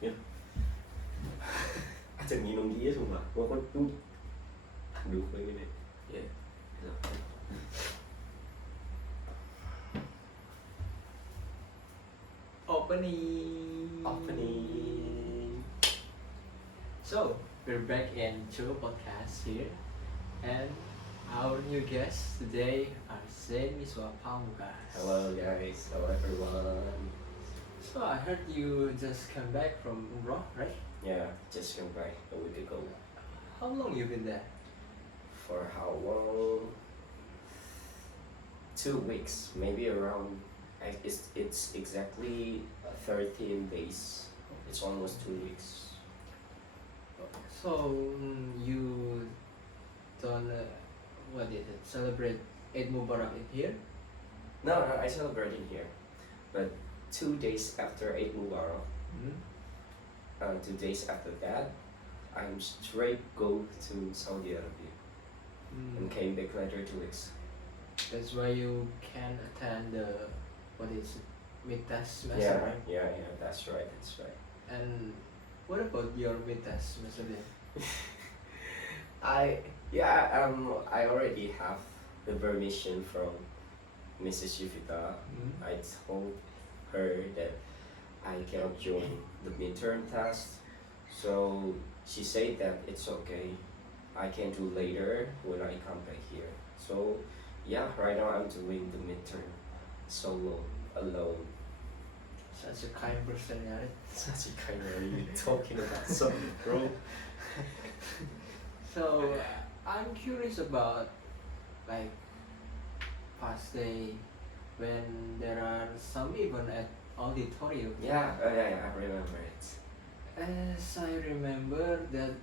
Ya. Aja minum dia sumpah. Gua kan tuh aduh kayak gini. Ya. Opening. So we're back in Joe podcast here, and our new guests today are Zayn Miswa Pamukas. Hello guys, hello everyone. So I heard you just came back from Umrah, right? Yeah, just came back a week ago. How long you been there? For how long? 2 weeks, maybe around. It's exactly 13 days. It's almost 2 weeks. So you don't what is it? Celebrate Eid Mubarak in here? No, I celebrated here, but 2 days after Eid Mubarak, Mm-hmm. 2 days after that, I'm straight go to Saudi Arabia and came back later 2 weeks. That's why you can attend the what is it? Mid-test semester, Yeah, right? yeah, that's right. And what about your mid-test semester then? I already have the permission from Mrs. Yuvita. Mm-hmm. I told her that I cannot join the midterm test, so she said that it's okay. I can do later when I come back here. So yeah, right now I'm doing the midterm solo alone. Such a kind person, right? Such a kind of you talking about something, bro. So I'm curious about like past day when there are some event at auditorium. Yeah, I remember it. As I remember that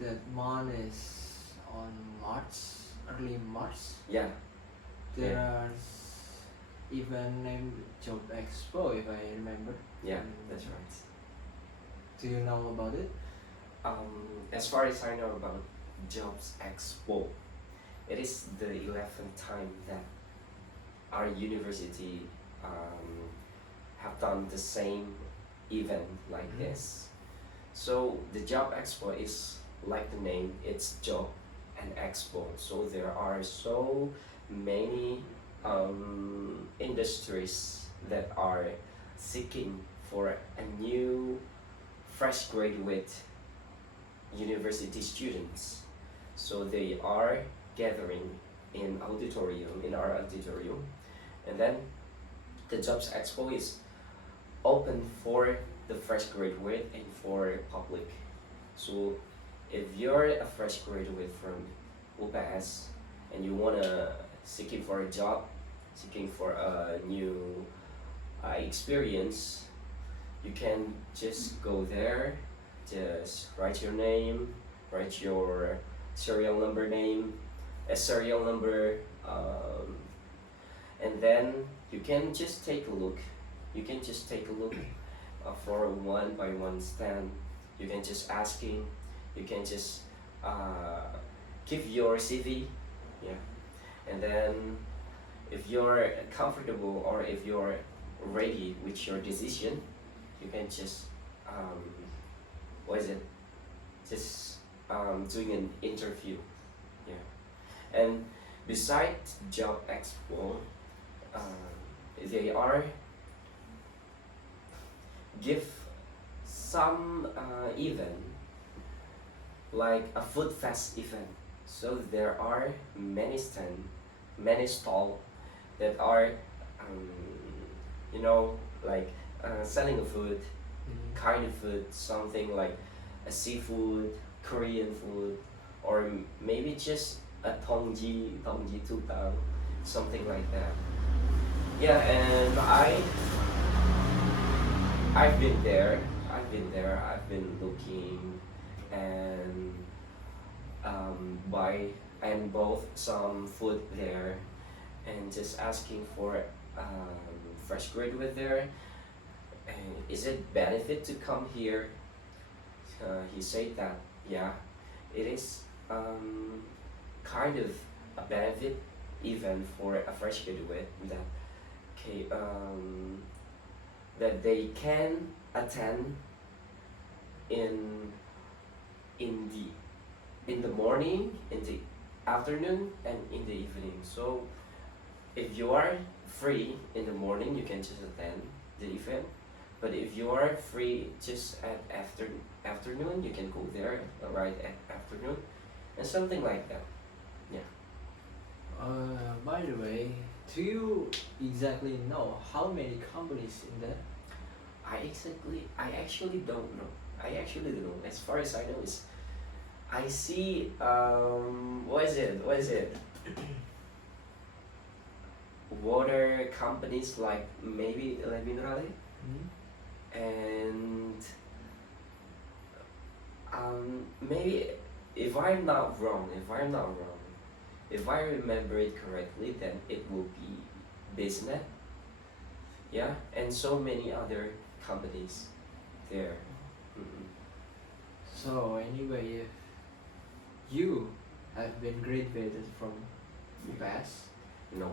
that month is on March, early March. Yeah, There Yeah. are event named Job Expo, if I remember. yeah, that's right. Do you know about it? As far as I know about Jobs Expo, it is the 11th time that our university have done the same event like Mhm. this. So the Job Expo is like the name, it's job and expo. So there are so many industries that are seeking for a new fresh graduate university students. So they are gathering in our auditorium, and then the Jobs Expo is open for the fresh graduate and for public. So if you're a fresh graduate from UPS and you wanna seeking for a job, seeking for a new experience, you can just go there, just write your name, write your serial number and then you can just take a look. You can just take a look for a one by one stand. You can just asking. You can just give your CV, yeah, and then if you're comfortable or if you're ready with your decision, you can just what is it? Just doing an interview, yeah. And besides Job Expo, they are give some event like a food fest event. So there are many stall that are um, like selling a food, kind of food, something like a seafood, Korean food, or maybe just a tongji tutang, something like that. Yeah, and I've been there. I've been looking and buy and bought some food there, and just asking for fresh graduate there. And is it benefit to come here? He said that yeah, it is kind of a benefit even for a fresh graduate that okay that they can attend in in the morning, in the afternoon, and in the evening. So if you are free in the morning, you can just attend the event. But if you are free just at afternoon, you can go there right at afternoon, and something like that. Yeah. By the way, do you exactly know how many companies in there? I actually don't know. I actually don't know. As far as I know, is I see what is it? What is it? Water companies like maybe La Minerale, and maybe if I remember it correctly, then it will be Business, yeah, and so many other companies there. Mm-mm. So anyway, if you have been graduated from UPass, No,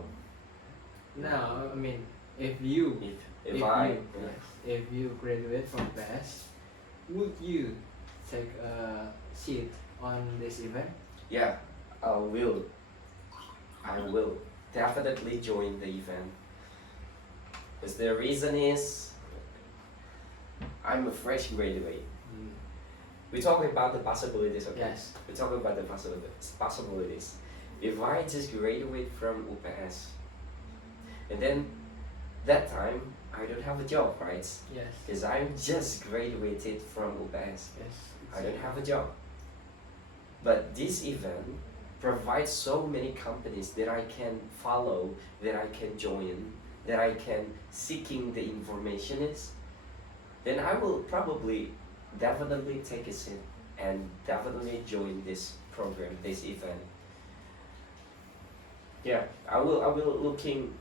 now I mean, if you if if I you yes, if you graduate from UPass, would you take a seat on this event? yeah, I will definitely join the event. Because the reason is I'm a fresh graduate. We talk about the possibilities, okay? Yes. We talk about the possibilities. If I just graduate from UPS, and then that time I don't have a job, right? Yes. Because I'm just graduated from UPS. Yes. I don't have a job. But this event provides so many companies that I can follow, that I can join, that I can seeking the information is, then I will probably definitely take a seat and definitely join this program, this event. Yeah, I will looking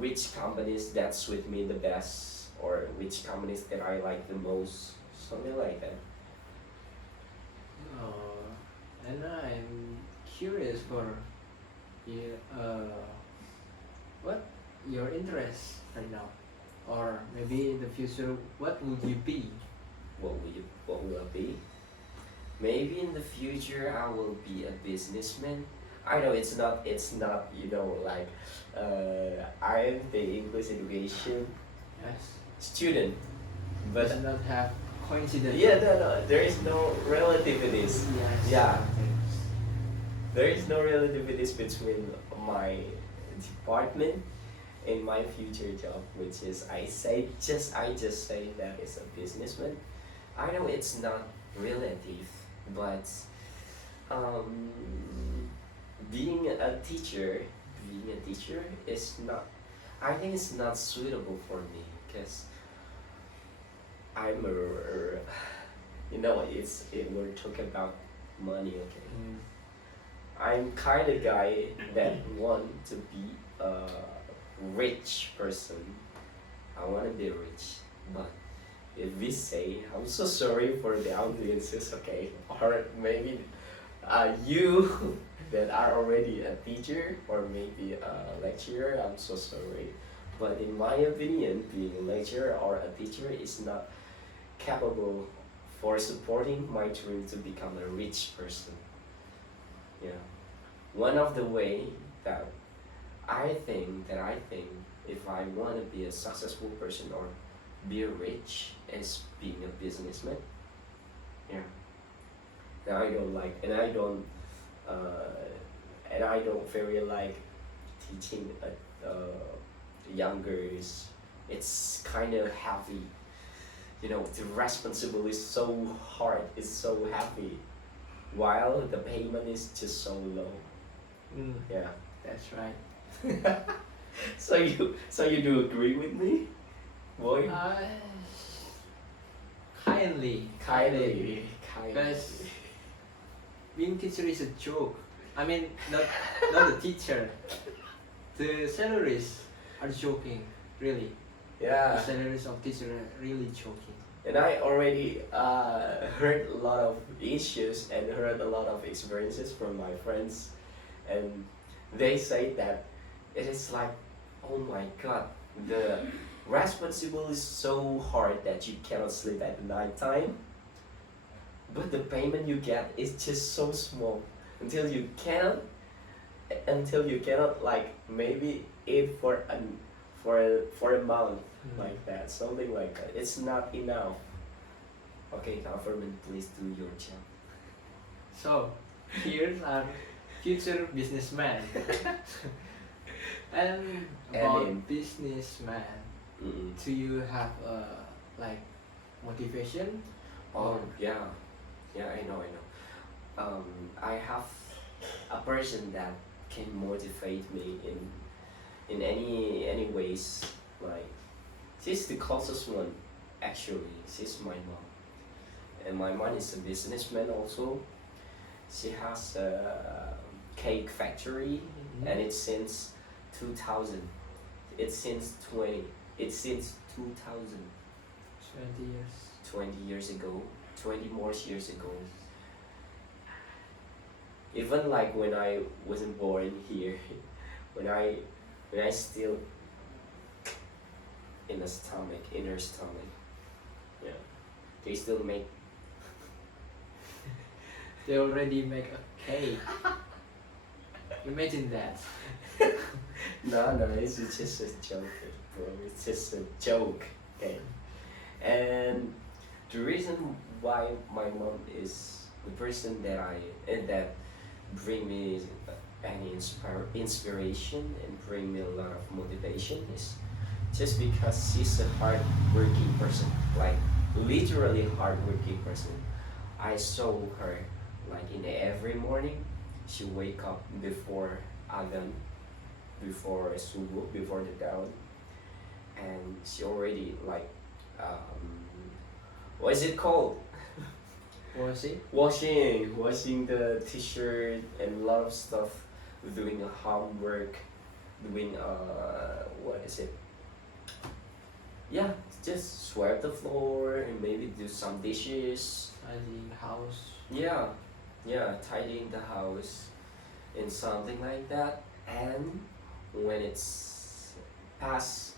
which companies that suit me the best, or which companies that I like the most, something like that. And I'm curious for you, what your interest right now, or maybe in the future, what would you be? What will I be? Maybe in the future I will be a businessman. I know it's not like I'm the English education Yes. student, but Does not have coincidence. yeah, no, there is no relativities. Yes. Yeah, there is no relativities between my department and my future job, which is I just say that it's a businessman. I know it's not relative, but um, being a teacher, is not. I think it's not suitable for me because I'm a, we're talking about money, okay? Mm. I'm kind of guy that want to be a rich person. I want to be rich, but if we say, I'm so sorry for the audiences, okay, or maybe you that are already a teacher or maybe a lecturer, I'm so sorry. But in my opinion, being a lecturer or a teacher is not capable for supporting my dream to become a rich person. Yeah. One of the way that I think if I want to be a successful person or be rich is being a businessman. Yeah. Now I don't like, and I don't very like teaching youngers. It's kind of heavy. The responsibility is so hard. It's so heavy, while the payment is just so low. Mm, Yeah. that's right. So you do agree with me, boy? Kindly. Kindly. Because being teacher is a joke. I mean, not the teacher. The salaries are joking, really. The Yeah. salaries of teacher are really joking. And I already heard a lot of issues and heard a lot of experiences from my friends, and they say that it is like, oh my god, responsible is so hard that you cannot sleep at night time, but the payment you get is just so small until you cannot like maybe eat for a month, like that, something like that. It's not enough. Okay, government, please do your job. So, here's our future businessman. And about And businessman, mm, do you have like motivation? oh yeah, yeah, I know. I have a person that can motivate me in any ways. Like, she's the closest one, actually. She's my mom, and my mom is a businessman also. She has a cake factory, and it's since 2000. It's since 20. It's since 2000. 20 years. 20 years ago, 20 more years ago. Even like when I wasn't born here, when I still in her stomach, yeah, they still make. They already make a cake. Imagine that. No, it's just a joke, bro. It's just a joke, okay. And the reason why my mom is the person that that bring me any inspiration and bring me a lot of motivation is just because she's a hard working person, like literally hard working person. I saw her like in every morning. She wake up before Adhan, before subuh, before the dawn, and she already like what is it called? Was it? Washing the t-shirt and a lot of stuff, doing a homework, doing what is it? Yeah, just sweep the floor and maybe do some dishes. Tidying house. Yeah, tidying the house and something like that. And when it's past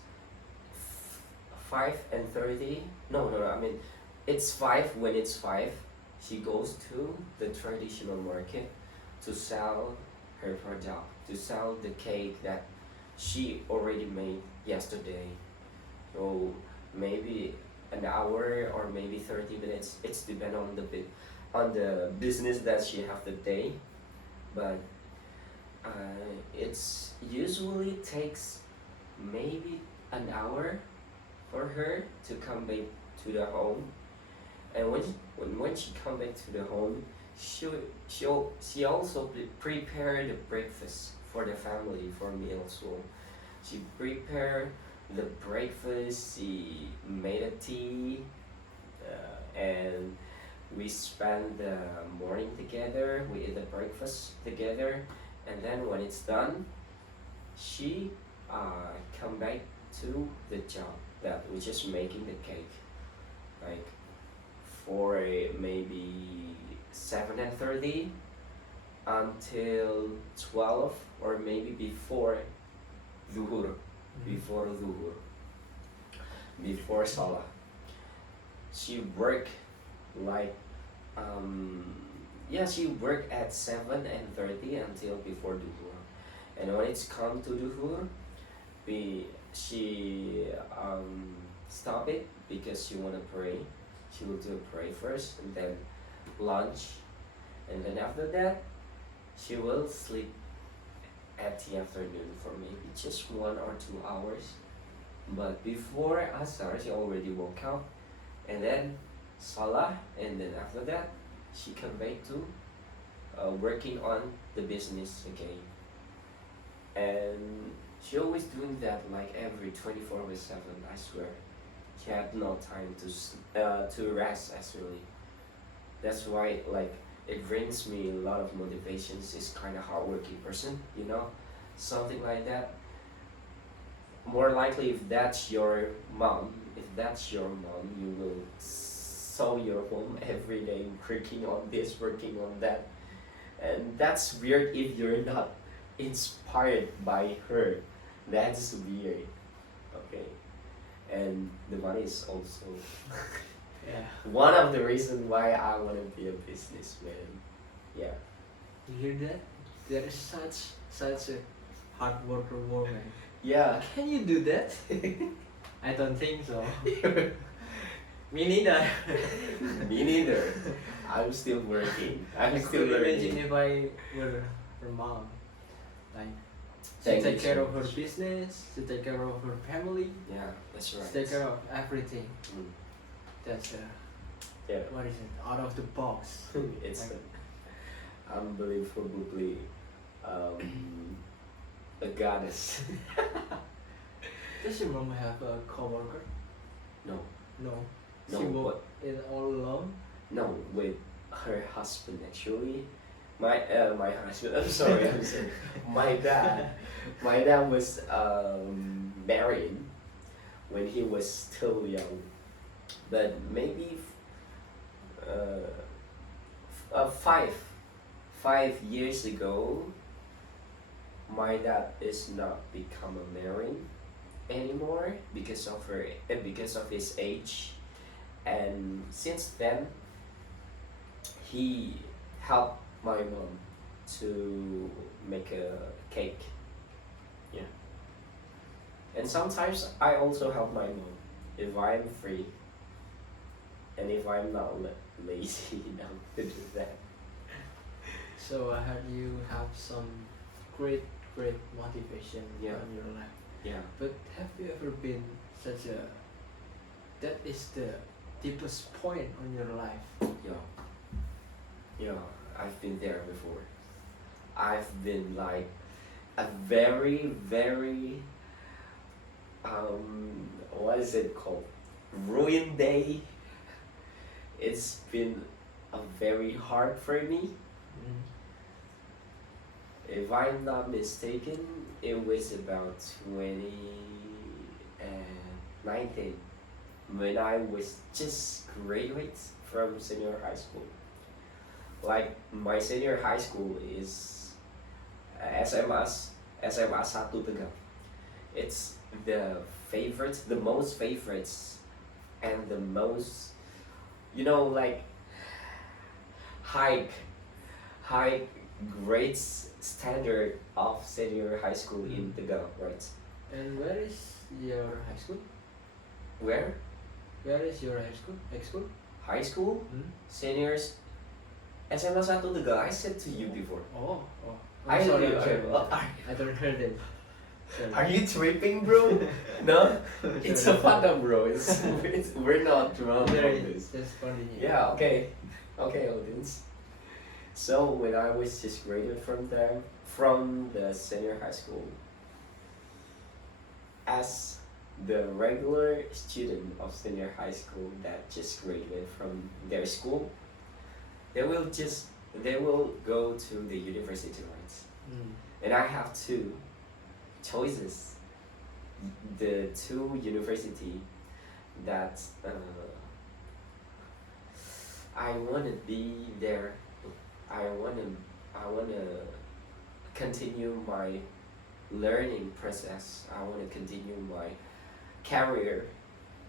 5:30, no, I mean it's 5. When it's 5, she goes to the traditional market to sell her product, to sell the cake that she already made yesterday. So maybe an hour or maybe 30 minutes. It's depend on on the business that she have the day, but it's usually takes maybe an hour for her to come back to the home. And when she come back to the home, she also prepare the breakfast for the family, for me also. She prepare the breakfast. She made a tea, and we spend the morning together. We eat the breakfast together, and then when it's done, she come back to the job that we're just making the cake, like for maybe 7:30 until 12, or maybe before zuhur, before salah. She work like she work at 7:30 until before duhur, and when it's come to duhur, she stop it because she wanna pray. She will do a pray first, and then lunch, and then after that she will sleep at the afternoon for maybe just 1 or 2 hours. But before asar she already woke up, and then salah, and then after that she come back to working on the business again. And she always doing that like every 24/7, I swear. She had no time to rest actually. That's why like it brings me a lot of motivation. She's kind of hardworking person, something like that. More likely, if that's your mom, you will saw your mom every day working on this, working on that, and that's weird if you're not inspired by her. That's weird. Okay. and the money is also Yeah. one of the reasons why I want to be a businessman. Yeah. You hear that? There is such a hard worker woman. Yeah. Can you do that? I don't think so. Me neither. Me neither. I'm still working. I I'm still could imagine learning. if I were her mom. Like she Thank take you care so of her much. business, she take care of her family, Yeah, that's she right. take care of everything. Mm. That's Yeah. what is it? Out of the box. It's Like, unbelievably a goddess. does your mom have a coworker? No, No. no, She but work it all alone. no, with her husband actually. My husband. I'm sorry. I'm sorry. My dad was married when he was still young, but maybe uh, 5 years ago, my dad is not become a married anymore because of his age, and since then he helped my mom to make a cake. Yeah. And sometimes I also help my mom if I'm free and if I'm not lazy enough to do that. So I heard you have some great motivation Yeah. in your life. Yeah. But have you ever been such a that is the deepest point on your life? Yeah. Yeah. I've been there before. I've been like a very what is it called? Ruined day. It's been a very hard for me. Mm. If I'm not mistaken, it was about 2019 when I was just graduate from senior high school. Like my senior high school is SMA 1 Tegal. It's the most favorites and the most, like high high grades standard of senior high school in Tegal, right? And where is your high school? Where? Where is your high school? High school? Hmm? Seniors? SMA 1 Tegal, I said to you before. Oh. I I'm sorry. do- I'm sorry. are- I don't heard it. Sorry. Are you tripping, bro? No? It's a Sorry. fun, bro. We're not drunk There on it this. is. Just continue. Yeah, okay. Okay, audience. So when I was just graduated from the senior high school, as the regular student of senior high school that just graduated from their school, they will go to the university, right? Mm. And I have two choices. The two university that I wanna be there. I wanna continue my learning process. I wanna continue my career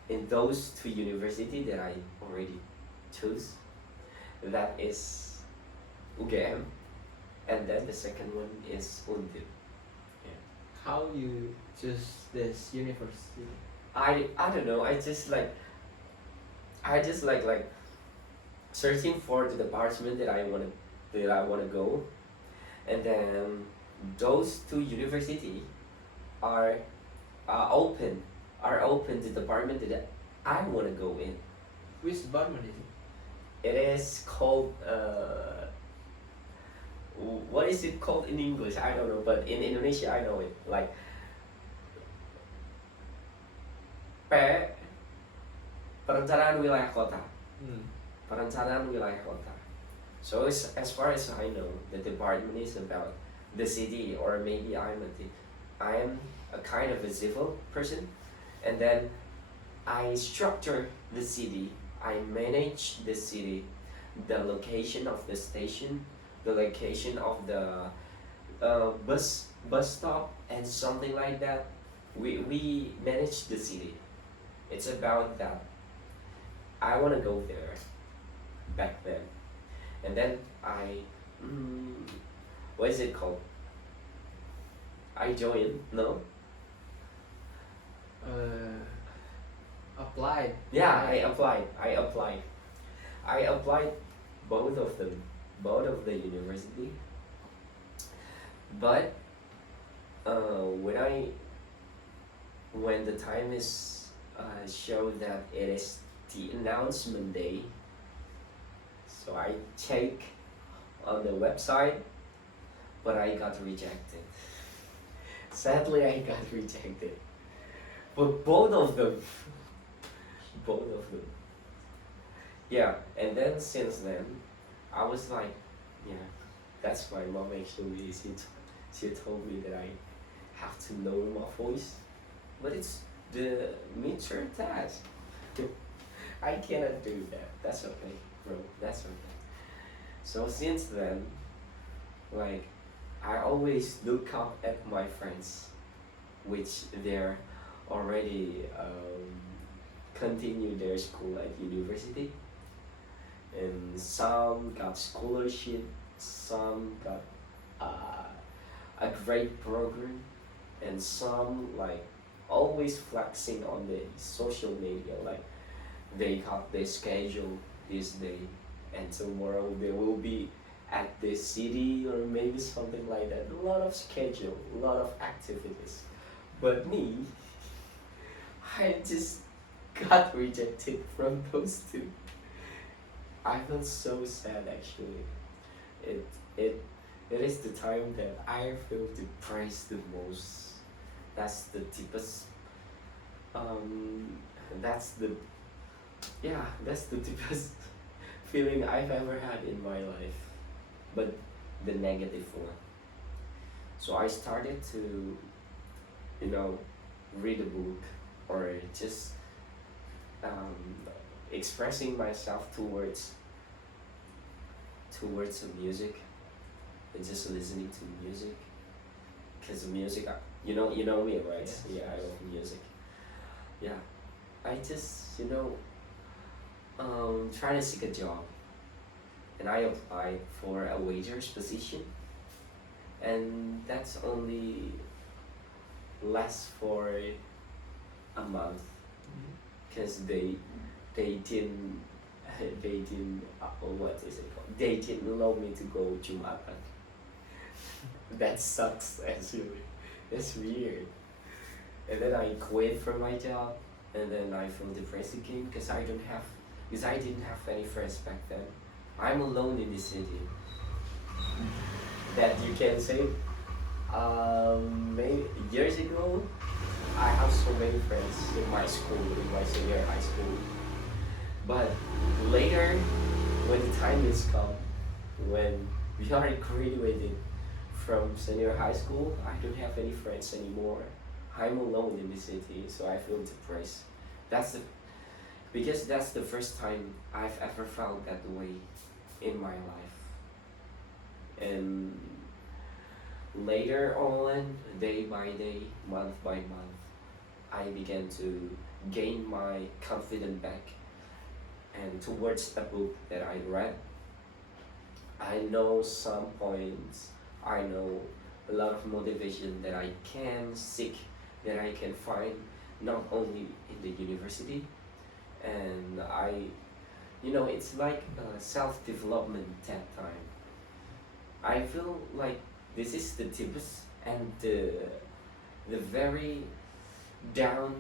in those two university that I already chose. That is UGM, and then the second one is Undip. How you choose this university? I don't know. I just like searching for the department that I wanna go, and then those two university are open the department that I wanna go in. Which department is it? It is called what is it called in English? I don't know, but in Indonesia I know it like Perencanaan Wilayah Kota. Mm. Perencanaan Wilayah Kota. So as far as I know, the department is about the city, or maybe I am a kind of a civil person, and then I structure the city, I manage the city, the location of the station, the location of the bus stop, and something like that. We manage the city. It's about that I want to go there back then, and then mm, what is it called? I joined. No, uh, applied. yeah, Right? I applied both of them, both of the university. But when when the time is show that it is the announcement day, so I check on the website, but I got rejected. Sadly, I got rejected. But both of them, both of them. Yeah, and then since then, I was like, yeah, that's why mom actually she told me that I have to lower my voice, but it's the midterm test. I cannot do that. That's okay, bro. That's okay. So since then, like, I always look up at my friends, which they're already continue their school at university, and some got scholarship, some got a great program, and some like always flexing on the social media, like they got their schedule this day, and tomorrow they will be at the city or maybe something like that. A lot of schedule, a lot of activities. But me, I just got rejected from those two. I felt so sad actually. It it it is the time that I feel depressed the most. That's the deepest um that's the yeah, that's the deepest feeling I've ever had in my life. But the negative one. So I started to, you know, read a book or just um, expressing myself towards the music and just listening to music, because music, you know me, right? Yes. Yeah, I love music. Yeah, I just trying to seek a job, and I applied for a waiter's position, and that's only lasts for a month, Mhm. because they didn't they didn't what is it called? They didn't allow me to go Jumatan. That sucks actually. That's weird. And then I quit from my job, and then I feel depressed again because I didn't have any friends back then. I'm alone in the city. That you can say. Maybe years ago, I have so many friends in my school, in my senior high school. But later, when the time is come, when we are graduated from senior high school, I don't have any friends anymore. I'm alone in the city, so I feel depressed. That's the because that's the first time I've ever felt that way in my life. And later on, day by day, month by month, I began to gain my confidence back. And towards a book that I read, I know some points, I know a lot of motivation that I can seek, that I can find not only in the university, and it's like self development that time. I feel like this is the tips and the very down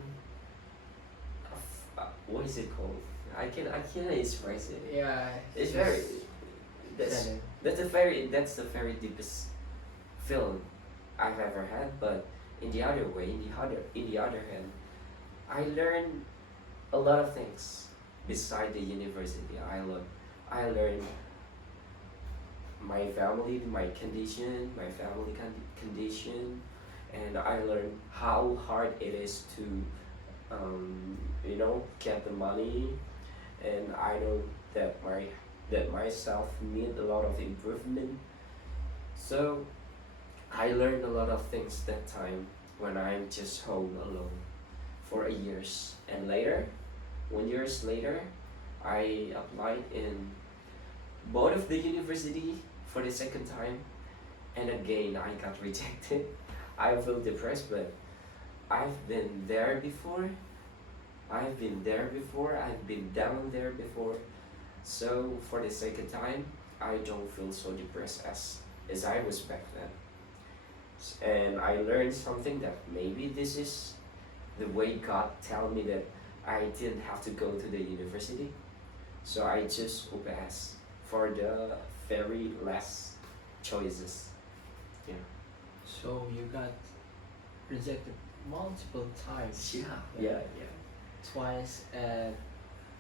of, what is it called? I can't express it. Yeah. It's just very that's sad. that's the very deepest feeling I've ever had. But in the other way, in the other hand, I learned a lot of things beside the university. I learned my family condition, and I learned how hard it is to get the money, and I know that myself need a lot of improvement. So I learned a lot of things that time when I'm just home alone, for a years, and later, 1 years later, I applied in both of the university for the second time, and again I got rejected. I feel depressed, but I've been there before. I've been there before. I've been down there before. So for the second time, I don't feel so depressed as I was back then. And I learned something that maybe this is the way God tell me that I didn't have to go to the university. So I just pass for the very last choices. Yeah. So you got rejected multiple times. Yeah. Twice at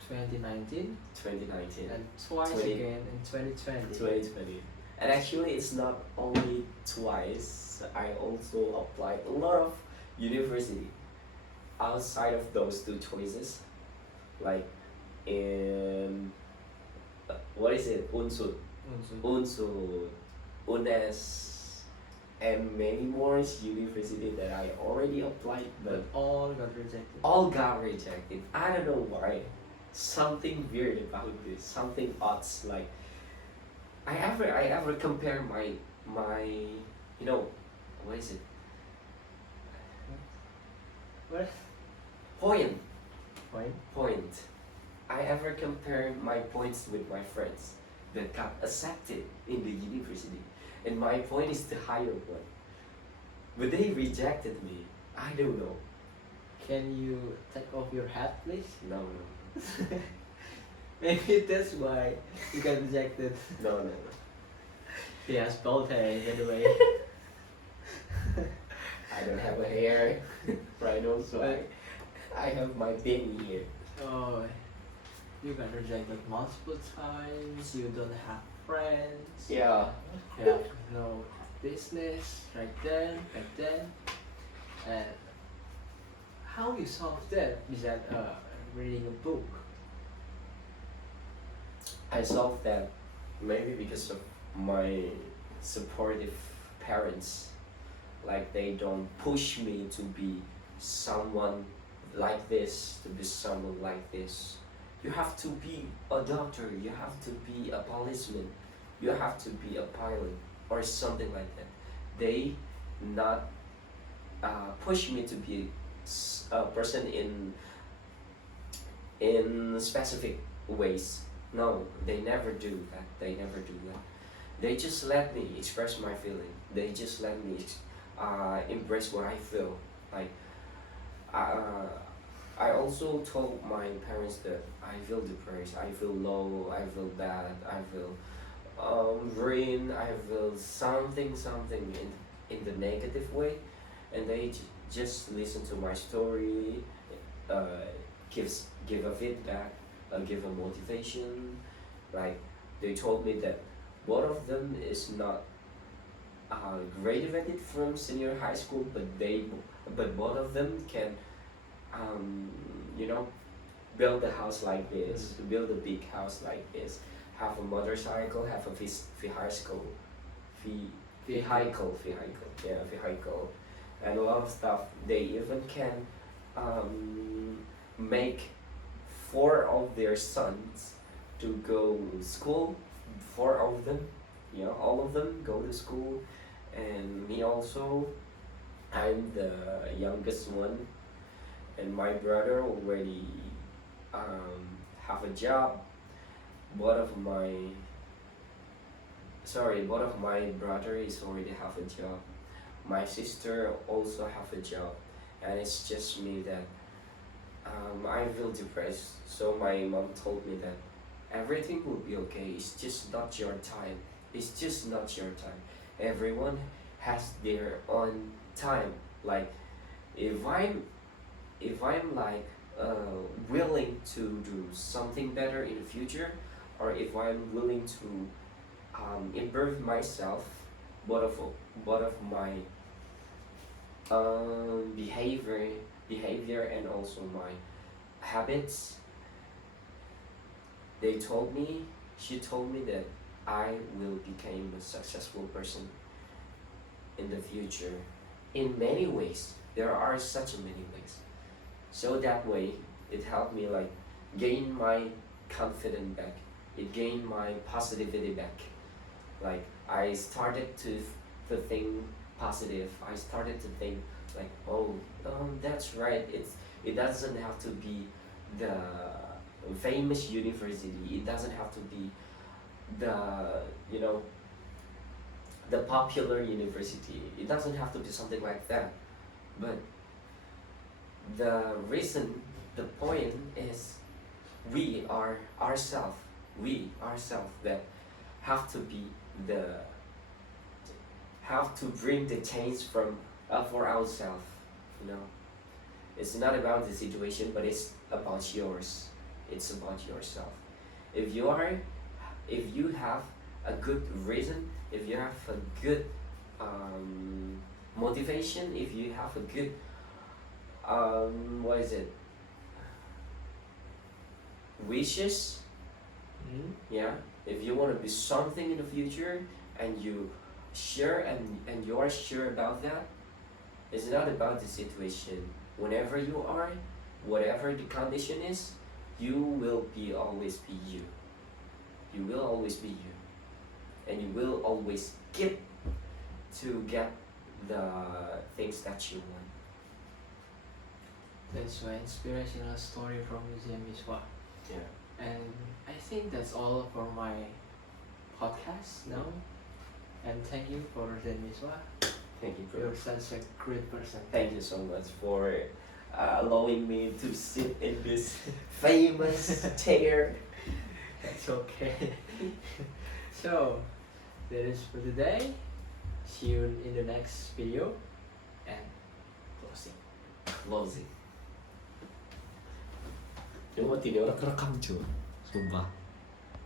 2019 2019. and twice 20 again in 2020. 2020. And actually, it's not only twice. I also applied a lot of university outside of those two choices, like in what is it? Unsud, Also, UNES, and many more university that I already applied, but but all got rejected. all got rejected. I don't know why. Something weird about this. Something odd. Like I ever compare my what is it? What? Point. Point? Point. I ever compare my points with my friends that got accepted in the university, and my point is the higher one. But they rejected me. I don't know. Can you take off your hat, please? No, no, Maybe that's why you got rejected. no. He has bald hair, by the way. I don't have a hair right now, so I have my baby here. Oh, you got rejected multiple times. You don't have friends. Yeah. You have no business back then. And how you solve that? Is that reading a book? I solved that maybe because of my supportive parents. Like they don't push me to be someone like this, to be someone like this. You have to be a doctor, you have to be a policeman, you have to be a pilot or something like that. They not push me to be a person in specific ways. No, they never do that. They never do that. They just let me express my feeling. They just let me embrace what I feel. Like I also told my parents that I feel depressed, I feel low, I feel bad, I feel drained, I feel something in the negative way, and they just listen to my story, uh, give a feedback, give a motivation. Like they told me that both of them is not graduated from senior high school, but both of them can um, you know build a house like this, build a big house like this, have a motorcycle, have a vehicle, vehicle, and a lot of stuff. They even can make four of their sons to go to school. Four of them, all of them go to school, and me also. I'm the youngest one, and my brother already have a job. Both of my brother is already have a job. My sister also have a job, and it's just me that I feel depressed. So my mom told me that everything will be okay. It's just not your time. It's just not your time. Everyone has their own time. Like if I'm like willing to do something better in the future, or if I'm willing to improve myself, both of my behavior and also my habits. She told me that I will become a successful person in the future in many ways. There are such many ways. So that way, it helped me like gain my confidence back. It gained my positivity back. Like I started to think positive. I started to think like, oh, that's right. It doesn't have to be the famous university. It doesn't have to be the you know the popular university. It doesn't have to be something like that. But the reason, the point is, we are ourselves. We ourselves that have to be the have to bring the change from for ourselves. You know, it's not about the situation, but it's about yours. It's about yourself. If you are, if you have a good reason, if you have a good motivation, if you have a good what is it? Wishes, yeah. If you want to be something in the future and you sure and you are sure about that, it's not about the situation. Whenever you are, whatever the condition is, you will be always be you. You will always be you, and you will always get to get the things that you want. That's my inspirational story from Zayn Miswa. Yeah. And I think that's all for my podcast now. And thank you for Zayn Miswa. Thank you, bro. You're such a great person. Thank you so much for allowing me to sit in this famous chair. That's okay. So, that is for today. See you in the next video. And closing. Closing. Yung mati dia Rekam cuy, sumpah.